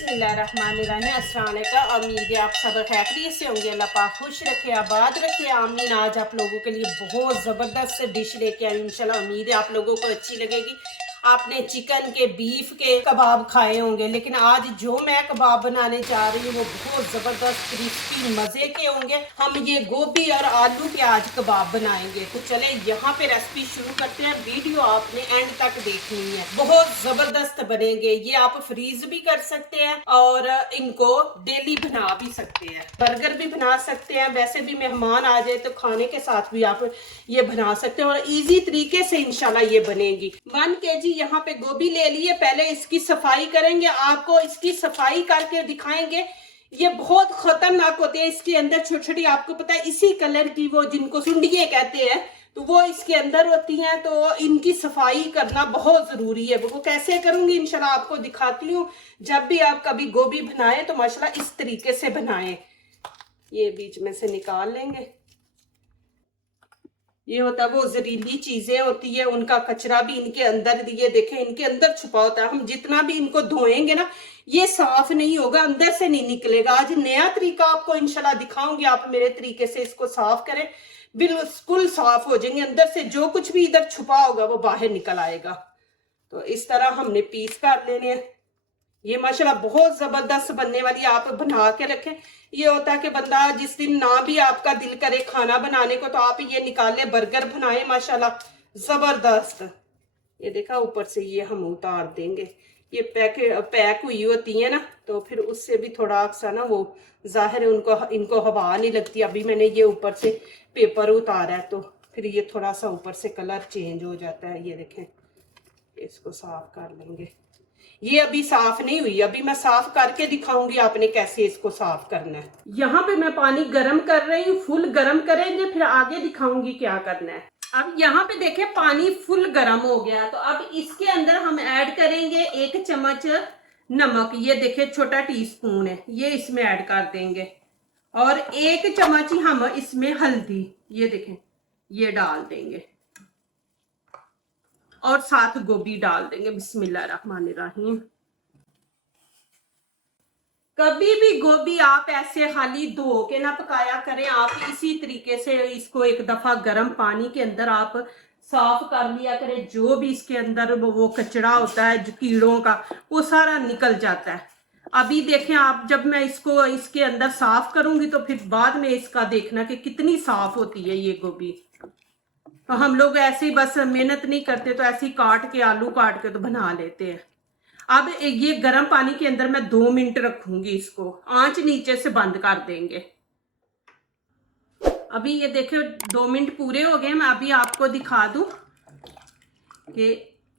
बिस्मिल्लाहिर्रहमानिर्रहीम। अस्सलाम वालेकुम। उम्मीद है आप सब खैरियत से होंगे। अल्लाह पाक खुश रखे, आबाद रखे, आमीन। आज आप लोगों के लिए बहुत ज़बरदस्त डिश लेके आई इंशाल्लाह। उम्मीद है आप लोगों को अच्छी लगेगी। आपने चिकन के, बीफ के कबाब खाए होंगे, लेकिन आज जो मैं कबाब बनाने जा रही हूँ वो बहुत ज़बरदस्त क्रिस्पी मज़े के होंगे। हम ये गोभी और आलू के आज कबाब बनाएंगे। तो चले यहाँ पे रेसिपी शुरू करते हैं। वीडियो आपने एंड तक देखनी है, बहुत ज़बरदस्त बनेंगे। ये आप फ्रीज भी कर सकते हैं और इनको डेली बना भी सकते हैं। बर्गर भी बना सकते हैं, वैसे भी मेहमान आ जाए तो खाने के साथ भी आप ये बना सकते हैं और इजी तरीके से इंशाल्लाह ये बनेगी। 1 kg यहाँ पे गोभी ले लिए। पहले इसकी सफाई करेंगे, आपको इसकी सफाई करके दिखाएंगे। ये बहुत खतरनाक होते हैं, इसके अंदर छोटी छोटी, आपको पता है इसी कलर की वो जिनको सुंडिये कहते हैं, तो वो इसके अंदर होती हैं। तो इनकी सफाई करना बहुत जरूरी है। वो कैसे करूंगी इंशाल्लाह आपको दिखाती हूँ। जब भी आप कभी गोभी बनाएं तो माशाल्लाह इस तरीके से बनाएं। ये बीच में से निकाल लेंगे। ये होता है वो जहरीली चीजें होती है, उनका कचरा भी इनके अंदर, ये देखें इनके अंदर छुपा होता है। हम जितना भी इनको धोएंगे ना, ये साफ नहीं होगा, अंदर से नहीं निकलेगा। आज नया तरीका आपको इंशाल्लाह दिखाऊंगी। आप मेरे तरीके से इसको साफ करें, बिल्कुल साफ हो जाएंगे। अंदर से जो कुछ भी इधर छुपा होगा वो बाहर निकल आएगा। तो इस तरह हमने पीस कर लेने हैं। ये माशाल्लाह बहुत जबरदस्त बनने वाली, आप बना के रखें। ये होता है कि बंदा जिस दिन ना भी आपका दिल करे खाना बनाने को, तो आप ये निकाले, बर्गर बनाए, माशाल्लाह जबरदस्त। ये देखा ऊपर से ये हम उतार देंगे। ये पैक हुई होती है ना, तो फिर उससे भी थोड़ा सा ना वो जाहिर है इनको हवा नहीं लगती। अभी मैंने ये ऊपर से पेपर उतारा है तो फिर ये थोड़ा सा ऊपर से कलर चेंज हो जाता है। ये देखें, इसको साफ कर लेंगे। ये अभी साफ नहीं हुई, अभी मैं साफ करके दिखाऊंगी आपने कैसे इसको साफ करना है। यहाँ पे मैं पानी गर्म कर रही हूँ, फुल गर्म करेंगे, फिर आगे दिखाऊंगी क्या करना है। अब यहाँ पे देखें पानी फुल गर्म हो गया, तो अब इसके अंदर हम ऐड करेंगे 1 चम्मच नमक। ये देखें छोटा टीस्पून है, ये इसमें ऐड कर देंगे। और 1 चम्मच ही हम इसमें हल्दी, ये देखें ये डाल देंगे। और साथ गोभी डाल देंगे। बिस्मिल्लाहिर्रहमानिर्रहीम। कभी भी गोभी आप ऐसे खाली धो के ना पकाया करें। आप इसी तरीके से इसको एक दफा गर्म पानी के अंदर आप साफ कर लिया करें। जो भी इसके अंदर वो कचरा होता है जो कीड़ों का, वो सारा निकल जाता है। अभी देखें आप, जब मैं इसको इसके अंदर साफ करूंगी तो फिर बाद में इसका देखना कि कितनी साफ होती है ये गोभी। तो हम लोग ऐसे ही बस मेहनत नहीं करते, तो ऐसे ही काट के, आलू काट के तो बना लेते हैं। अब ये गर्म पानी के अंदर मैं 2 मिनट रखूंगी इसको, आंच नीचे से बंद कर देंगे। अभी ये देखो 2 मिनट पूरे हो गए। मैं अभी आपको दिखा दूं कि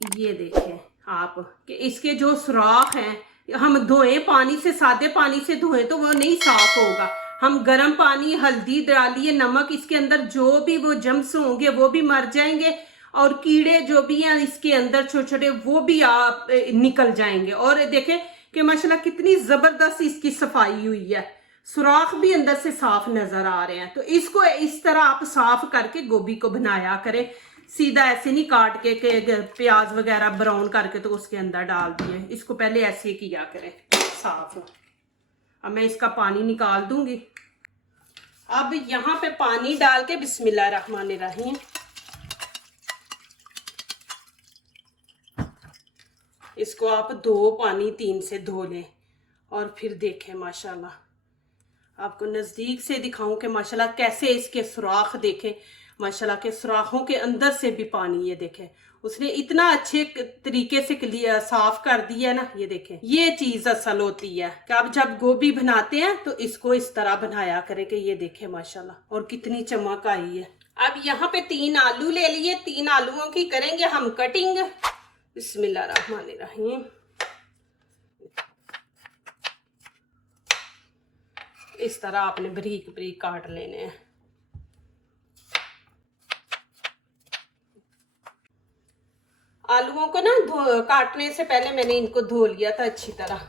ये देखें आप कि इसके जो सुराख हैं, हम धोए पानी से, सादे पानी से धोए तो वो नहीं साफ होगा। हम गर्म पानी, हल्दी डालिए, नमक, इसके अंदर जो भी वो जम्स होंगे वो भी मर जाएंगे और कीड़े जो भी हैं इसके अंदर छोटे छोटे वो भी आप निकल जाएंगे। और देखें कि माशाल्लाह कितनी जबरदस्त इसकी सफाई हुई है, सुराख भी अंदर से साफ नजर आ रहे हैं। तो इसको इस तरह आप साफ करके गोभी को बनाया करें। सीधा ऐसे नहीं काट के प्याज वगैरह ब्राउन करके तो उसके अंदर डाल दिए। इसको पहले ऐसे किया करें साफ। अब मैं इसका पानी निकाल दूंगी। अब यहाँ पे पानी डाल के बिस्मिल्लाहिर्रहमानिर्रहीम इसको आप 2 पानी 3 से धो लें। और फिर देखें माशाल्लाह, आपको नजदीक से दिखाऊं कि माशाल्लाह कैसे इसके सुराख देखें। माशाल्लाह के सुराखों के अंदर से भी पानी, ये देखें उसने इतना अच्छे तरीके से क्लियर साफ कर दिया ना। ये देखें, ये चीज असल होती है कि आप जब गोभी बनाते हैं तो इसको इस तरह बनाया करें कि ये देखें माशाल्लाह और कितनी चमक आई है। अब यहाँ पे 3 आलू ले लिए। 3 आलूओं की करेंगे हम कटिंग। बिस्मिल्लाहिर्रहमानिर्रहीम। इस तरह आपने बारीक बारीक काट लेने हैं। आलूओं को ना काटने से पहले मैंने इनको धो लिया था अच्छी तरह।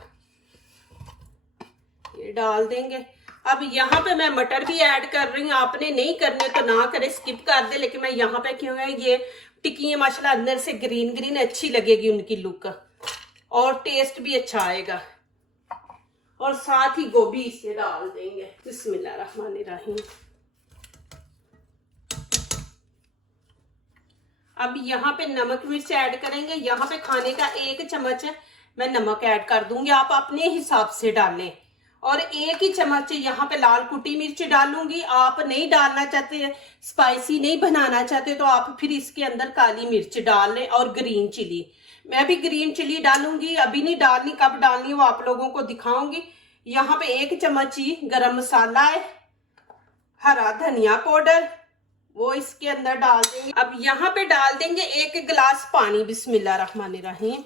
ये डाल देंगे। अब यहाँ पे मैं मटर भी ऐड कर रही हूँ। आपने नहीं करने तो ना करे, स्किप कर दे। लेकिन मैं यहाँ पे क्यों है, ये टिक्की माशाल्लाह अंदर से ग्रीन ग्रीन अच्छी लगेगी उनकी लुक और टेस्ट भी अच्छा आएगा। और साथ ही गोभी इसे डाल देंगे। बिस्मिल्लाहिर्रहमानिर्रहीम। अब यहाँ पे नमक मिर्च ऐड करेंगे। यहाँ पे खाने का 1 चम्मच मैं नमक ऐड कर दूंगी, आप अपने हिसाब से डालें। और 1 ही चम्मच यहाँ पे लाल कुटी मिर्च डालूंगी। आप नहीं डालना चाहते, स्पाइसी नहीं बनाना चाहते, तो आप फिर इसके अंदर काली मिर्च डाल लें। और ग्रीन चिली, मैं भी ग्रीन चिली डालूंगी, अभी नहीं डालनी, कब डालनी वो आप लोगों को दिखाऊंगी। यहाँ पे 1 चम्मच ही गरम मसाला है, हरा धनिया पाउडर, वो इसके अंदर डाल देंगे। अब यहाँ पे डाल देंगे 1 गिलास पानी। बिस्मिल्लाहिर्रहमानिर्रहीम।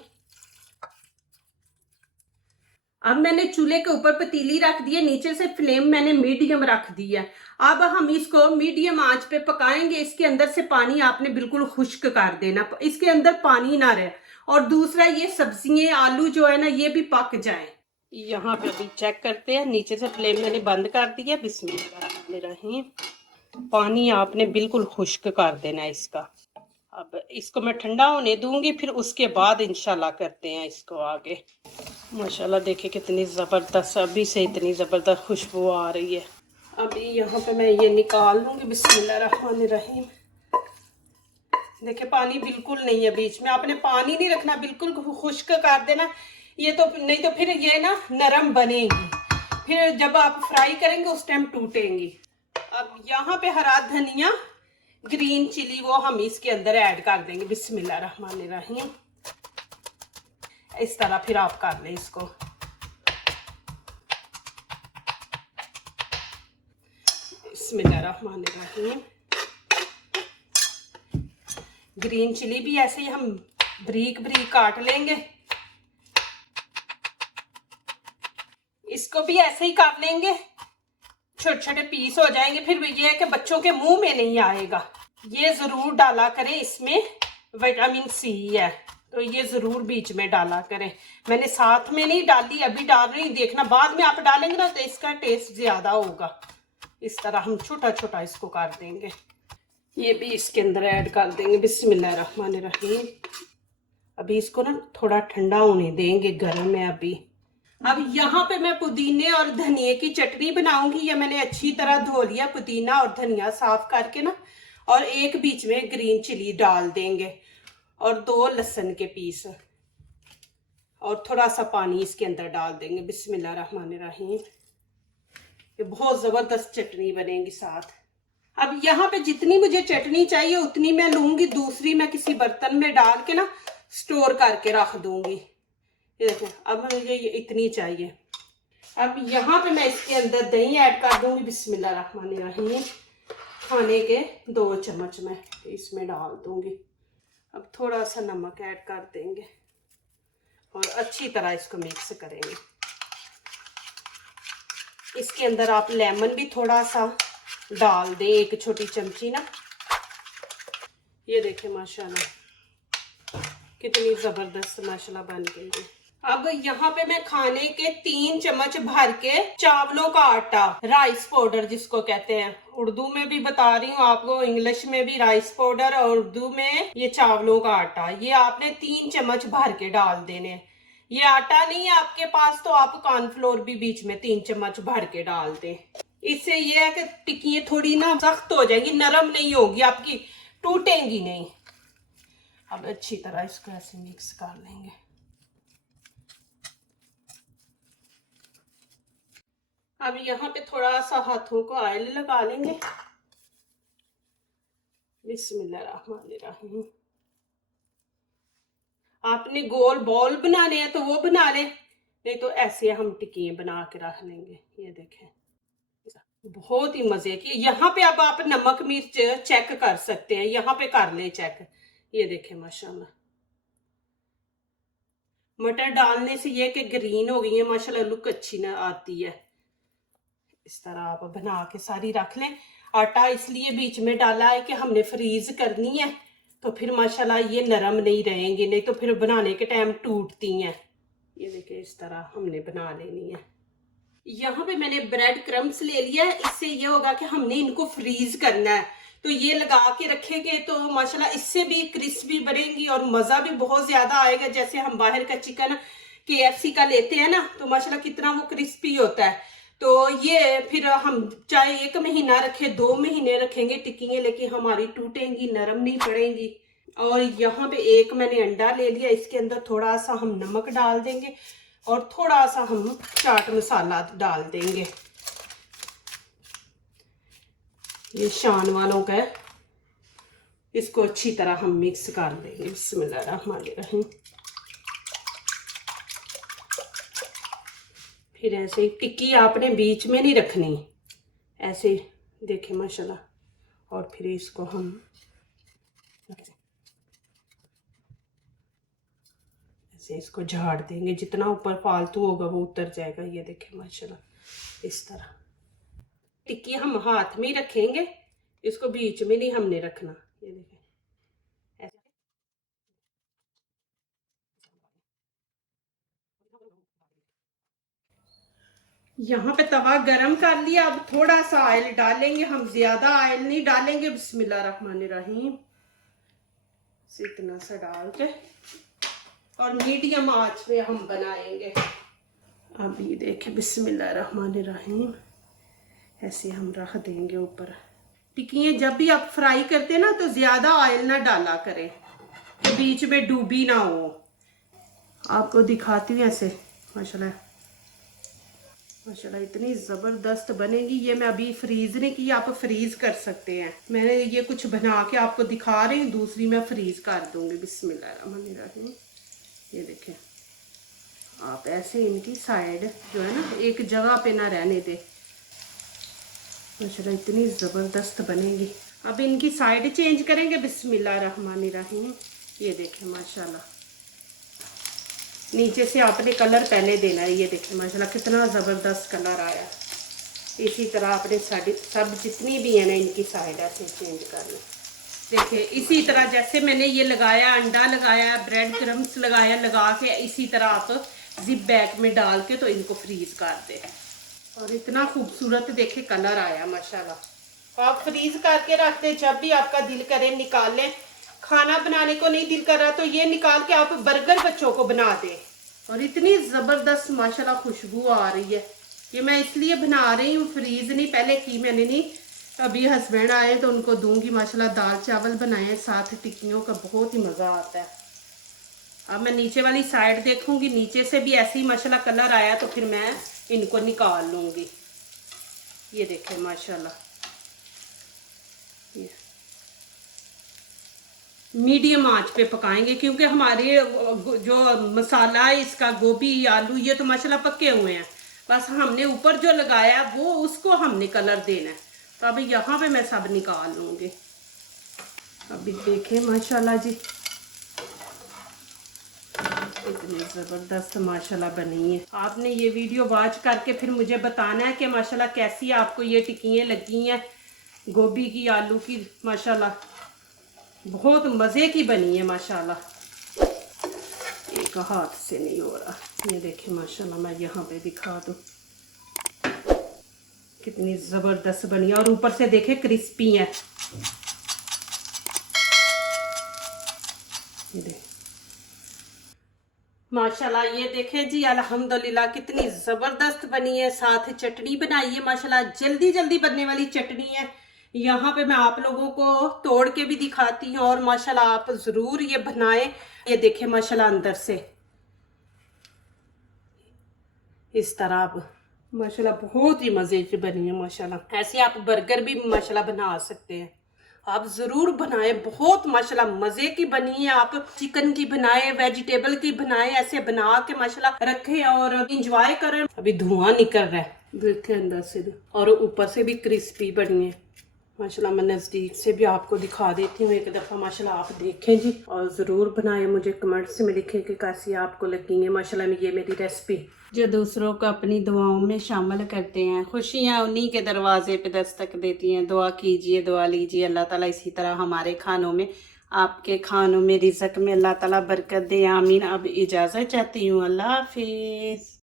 अब मैंने चूल्हे के ऊपर पतीली रख दी है, नीचे से फ्लेम मैंने मीडियम रख दी है। अब हम इसको मीडियम आंच पे पकाएंगे। इसके अंदर से पानी आपने बिल्कुल खुश्क कर देना, इसके अंदर पानी ना रहे। और दूसरा, ये सब्जियां आलू जो है ना, ये भी पक जाए। यहाँ पे अभी चेक करते हैं, नीचे से फ्लेम मैंने बंद कर दिया। बिस्मिल्लाहिर्रहमानिर्रहीम। पानी आपने बिल्कुल खुश्क कर देना है इसका। अब इसको मैं ठंडा होने दूंगी, फिर उसके बाद इंशाल्लाह करते हैं इसको आगे। माशाल्लाह देखिए कितनी ज़बरदस्त, अभी से इतनी ज़बरदस्त खुशबू आ रही है। अभी यहाँ पे मैं ये निकाल लूँगी। बिस्मिल्लाहिर्रहमानिर्रहीम। देखिए पानी बिल्कुल नहीं है बीच में, आपने पानी नहीं रखना, बिल्कुल खुश्क कर देना। ये तो नहीं तो फिर ये ना नरम बनेगी, फिर जब आप फ्राई करेंगे उस टाइम टूटेंगी। अब यहाँ पे हरा धनिया, ग्रीन चिली, वो हम इसके अंदर ऐड कर देंगे। बिस्मिल्लाहिर्रहमानिर्रहीम। इस तरह फिर आप कर लें इसको। बिस्मिल्लाहिर्रहमानिर्रहीम। ग्रीन चिली भी ऐसे ही हम बारीक बारीक काट लेंगे, इसको भी ऐसे ही काट लेंगे, छोटे छोटे पीस हो जाएंगे। फिर ये है कि बच्चों के मुंह में नहीं आएगा। ये जरूर डाला करें, इसमें विटामिन सी है, तो ये जरूर बीच में डाला करें। मैंने साथ में नहीं डाली, अभी डाल रही, देखना बाद में आप डालेंगे ना तो इसका टेस्ट ज्यादा होगा। इस तरह हम छोटा छोटा इसको कर देंगे। ये भी इसके अंदर ऐड कर देंगे। बिस्मिल्लाहिर्रहमानिर्रहीम। अभी इसको ना थोड़ा ठंडा होने देंगे, गर्म है अभी। अब यहाँ पे मैं पुदीने और धनिए की चटनी बनाऊंगी। ये मैंने अच्छी तरह धो लिया पुदीना और धनिया साफ करके ना, और 1 बीच में ग्रीन चिली डाल देंगे और 2 लहसुन के पीस और थोड़ा सा पानी इसके अंदर डाल देंगे। बिस्मिल्लाहिर्रहमानिर्रहीम। ये बहुत जबरदस्त चटनी बनेगी साथ। अब यहाँ पे जितनी मुझे चटनी चाहिए उतनी मैं लूंगी, दूसरी मैं किसी बर्तन में डाल के ना स्टोर करके रख दूंगी। ये देखें, अब मुझे ये इतनी चाहिए। अब यहाँ पे मैं इसके अंदर दही ऐड कर दूंगी। बिस्मिल्लाहिर्रहमानिर्रहीम। खाने के 2 चम्मच मैं इसमें डाल दूंगी। अब थोड़ा सा नमक ऐड कर देंगे और अच्छी तरह इसको मिक्स करेंगे। इसके अंदर आप लेमन भी थोड़ा सा डाल दें, 1 छोटी चमची ना। ये देखें माशाल्लाह कितनी जबरदस्त माशाल्लाह बन गई है। अब यहाँ पे मैं खाने के 3 चम्मच भर के चावलों का आटा, राइस पाउडर जिसको कहते हैं, उर्दू में भी बता रही हूँ आपको, इंग्लिश में भी राइस पाउडर और उर्दू में ये चावलों का आटा, ये आपने 3 चम्मच भर के डाल देने। ये आटा नहीं है आपके पास तो आप कॉर्नफ्लोर भी बीच में 3 चम्मच भर के डाल दें। इससे ये है कि टिक्की थोड़ी ना सख्त हो जाएगी, नरम नहीं होगी आपकी, टूटेंगी नहीं। अब अच्छी तरह इसको ऐसे मिक्स कर लेंगे। अब यहाँ पे थोड़ा सा हाथों को ऑयल लगा लेंगे। बिस्मिल्लाहिर्रहमानिर्रहीम। आपने गोल बॉल बनाने हैं तो वो बना लें, नहीं तो ऐसे हम टिक्कियाँ बना के रख लेंगे। ये देखें बहुत ही मजे की। यहाँ पे अब आप नमक मिर्च चेक कर सकते हैं, यहाँ पे कर लें चेक। ये देखें माशाल्लाह, मटर डालने से ये कि ग्रीन हो गई है माशाल्लाह, लुक अच्छी ना आती है। इस तरह आप बना के सारी रख लें। आटा इसलिए बीच में डाला है कि हमने फ्रीज करनी है, तो फिर माशाल्लाह ये नरम नहीं रहेंगे, नहीं तो फिर बनाने के टाइम टूटती हैं। ये देखिए इस तरह हमने बना लेनी है। यहाँ पे मैंने ब्रेड क्रम्स ले लिया है, इससे ये होगा कि हमने इनको फ्रीज करना है, तो ये लगा के रखेंगे तो माशाल्लाह इससे भी क्रिस्पी बनेंगी और मज़ा भी बहुत ज़्यादा आएगा। जैसे हम बाहर का चिकन KFC का लेते हैं ना, तो माशाल्लाह कितना वो क्रिस्पी होता है। तो ये फिर हम चाहे 1 महीना रखें, 2 महीने रखेंगे टिक्कियाँ, लेकिन हमारी टूटेंगी, नरम नहीं पड़ेंगी। और यहाँ पे एक मैंने अंडा ले लिया, इसके अंदर थोड़ा सा हम नमक डाल देंगे और थोड़ा सा हम चाट मसाला डाल देंगे। ये शान वालों का है, इसको अच्छी तरह हम मिक्स कर देंगे। बिस्मिल्लाहिर्रहमानिर्रहीम। फिर ऐसे ही टिक्की आपने बीच में नहीं रखनी, ऐसे देखें माशाल्लाह। और फिर इसको हम ऐसे इसको झाड़ देंगे, जितना ऊपर फालतू होगा वो उतर जाएगा। ये देखें माशाल्लाह, इस तरह टिक्की हम हाथ में ही रखेंगे, इसको बीच में नहीं हमने रखना। ये देखें ऐसे। यहाँ पे तवा गरम कर लिया, अब थोड़ा सा ऑयल डालेंगे हम, ज्यादा ऑयल नहीं डालेंगे। बिस्मिल्लाहिर्रहमानिर्रहीम। इतना सा डाल के और मीडियम आंच पे हम बनाएंगे। अब ये देखें बिस्मिल्लाहिर्रहमानिर्रहीम, ऐसे हम रख देंगे ऊपर। टिक्कियाँ जब भी आप फ्राई करते हैं ना, तो ज्यादा ऑयल ना डाला करें, तो बीच में डूबी ना हो। आपको दिखाती हूँ ऐसे। माशाल्लाह माशाल्लाह इतनी ज़बरदस्त बनेगी। ये मैं अभी फ्रीज़ नहीं की, आप फ्रीज़ कर सकते हैं। मैंने ये कुछ बना के आपको दिखा रही हूँ, दूसरी मैं फ्रीज़ कर दूँगी। बिस्मिल्लाहिर्रहमानिर्रहीम। ये देखें, आप ऐसे इनकी साइड जो है ना, एक जगह पे ना रहने दे। माशाल्लाह इतनी ज़बरदस्त बनेगी। अब इनकी साइड चेंज करेंगे। बिस्मिल्लाहिर्रहमानिर्रहीम। ये देखें माशाल्लाह, नीचे से आपने कलर पहले देना है। ये देखें माशाल्लाह कितना ज़बरदस्त कलर आया। इसी तरह आपने साड़ी सब जितनी भी है ना, इनकी साइड ऐसे चेंज करना। देखिए इसी तरह जैसे मैंने ये लगाया, अंडा लगाया, ब्रेड क्रम्स लगाया, लगा के इसी तरह आप जिप बैग में डाल के तो इनको फ्रीज कर दे। और इतना खूबसूरत देखे कलर आया माशाल्लाह। आप फ्रीज करके रखते, जब भी आपका दिल करे निकाल लें। खाना बनाने को नहीं दिल कर रहा तो ये निकाल के आप बर्गर बच्चों को बना दें। और इतनी ज़बरदस्त माशाल्लाह खुशबू आ रही है। ये मैं इसलिए बना रही हूँ, फ्रीज नहीं पहले की मैंने नहीं। अभी हस्बैंड आए तो उनको दूंगी। माशाल्लाह दाल चावल बनाए साथ टिक्कियों का, बहुत ही मज़ा आता है। अब मैं नीचे वाली साइड देखूंगी, नीचे से भी ऐसे ही माशाल्लाह कलर आया तो फिर मैं इनको निकाल लूँगी। ये देखें माशाल्लाह, ये मीडियम आंच पे पकाएंगे, क्योंकि हमारे जो मसाला है इसका, गोभी आलू, ये तो माशाल्लाह पके हुए हैं। बस हमने ऊपर जो लगाया वो उसको हमने कलर देना है। तो अभी यहाँ पे मैं सब निकाल लूँगी। अभी देखें माशाल्लाह जी, इतनी ज़बरदस्त माशाल्लाह बनी है। आपने ये वीडियो वॉच करके फिर मुझे बताना है कि माशाल्लाह कैसी आपको ये टिक्कियाँ लगी हैं, गोभी की, आलू की। माशाल्लाह बहुत मज़े की बनी है माशाल्लाह। एक हाथ से नहीं हो रहा। ये देखें माशाल्लाह, मैं यहाँ पे दिखा दूँ कितनी ज़बरदस्त बनी है। और ऊपर से देखें क्रिस्पी है। ये देखें माशाल्लाह, ये देखें जी अल्हम्दुलिल्लाह कितनी ज़बरदस्त बनी है। साथ चटनी बनाई है माशाल्लाह, जल्दी जल्दी बनने वाली चटनी है। यहाँ पे मैं आप लोगों को तोड़ के भी दिखाती हूँ, और माशाल्लाह आप ज़रूर ये बनाएं। ये देखें माशाल्लाह अंदर से इस तरह आप माशाल्लाह बहुत ही मज़े की बनी है माशाल्लाह। ऐसे आप बर्गर भी माशाल्लाह बना सकते हैं। आप ज़रूर बनाएं, बहुत माशाल्लाह मज़े की बनी है। आप चिकन की बनाएं, वेजिटेबल की बनाएं, ऐसे बना के माशाल्लाह रखें और इंजॉय करें। अभी धुआं निकल रहा है, देखें अंदर से भी, और ऊपर से भी क्रिस्पी बनी है माशाल्लाह। मैं नज़दीक से भी आपको दिखा देती हूँ एक दफ़ा। माशाल्लाह आप देखें जी, और ज़रूर बनाएं। मुझे कमेंट्स में लिखें कि कैसी आपको लगेंगे माशाल्लाह। ये मेरी रेसिपी जो दूसरों को अपनी दुआओं में शामिल करते हैं, खुशियाँ उन्हीं के दरवाजे पे दस्तक देती हैं। दुआ कीजिए, दुआ लीजिए, अल्लाह ताला इसी तरह हमारे खानों में, आपके खानों में, रिज़्क़ में अल्लाह ताला बरकत दे। आमीन। अब इजाज़त चाहती हूँ, अल्लाह हाफिज़।